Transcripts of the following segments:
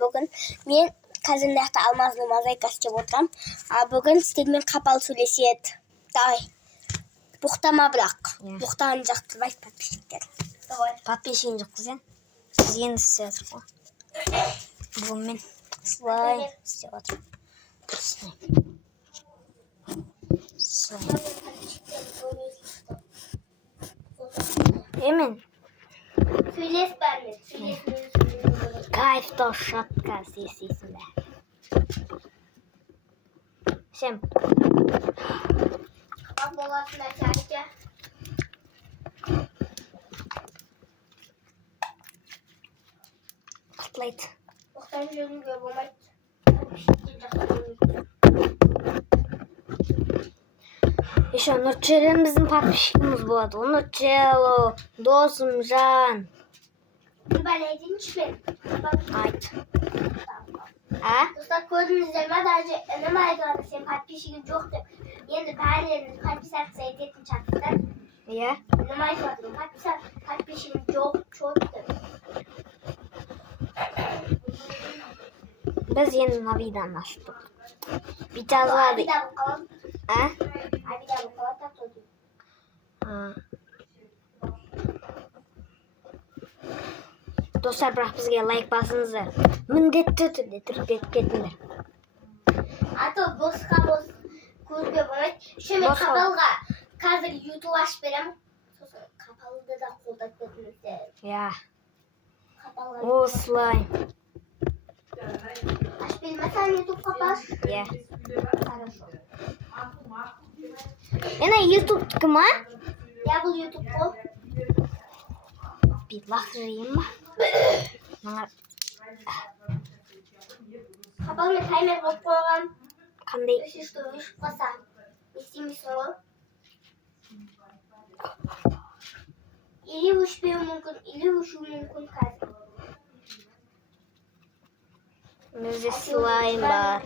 Bugün men kazandaqta almazlı mozaikası jep oturam. Bugün sizlerмен kapalı söylesiyet. Давай. Буқтама бірақ. Буқтағанды жақтырмайды подписчиктер. Подписчигин жок сен. Сиз енді істеп жатыр ғой. Бүгін мен слайм істеп жатырмын. Емен. Сөйлес бәрмен. Кайфта шатка сесейсің бе. Сен. Қапақ болатын әкәке. Құтылайды. Бұқтан жөнуге болмайды. Еще Нұрчелен біздің подписчигimiz болады. Нұрчело, досым, жан. Bir ben edinç mi? Ayt. Dostlar gördüğünüzde madalca önüm aydan sen подписчигin жоқ деп. Енді бәрілеріңіз подписаться ететін шығарсыздар. Иә. Önüm aydan подписчигин жоқ деп. Біз енді Навидан аштық. Битазады. Айда бұл қалам. Айда бұл қалам таптоды. Достар, бірақ бізге лайк басыңыздар. Міндетті түрде түртіп кетіңдер. Ато босқа көруге болмайды. Шөмен қапалға қазір YouTube ашып беремін. Сосын қапалды да қолдап кетіңіздер. Иә. Қапалға. О, слайм. Ашып бермесем YouTube қапаш. Иә. Хорошо. Ена YouTube-тікі ма? Я бұл YouTube қол. Битлақ жайым ба? Қапалмен таймер қойып қойған. Қандай? Үшішті өшіп қалса. Не істемейсің ғой? Или өшпеуі мүмкін, или өшуі мүмкін қазір. Бізде слайм бар.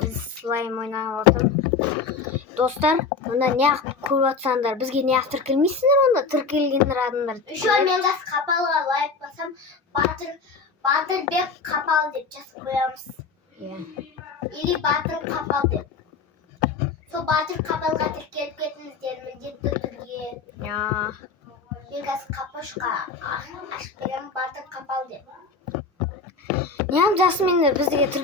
Біз слайм ойнап отырмыз. Достар, онда неғып көріп атсаңдар, бізге неғып тіркелмейсіңдер онда? Тіркелгендер адыңдар. Үшеу мен қас қапалға лайк басам, батыр бек қапал деп жазып қоямыз. Или батыр қапал деп. Сол батыр қапалға тіркеліп кетіңіздер міндетті түрде. Мен қас қапашқа ашып беремін батыр қапал деп. Неғып жасымен біздіге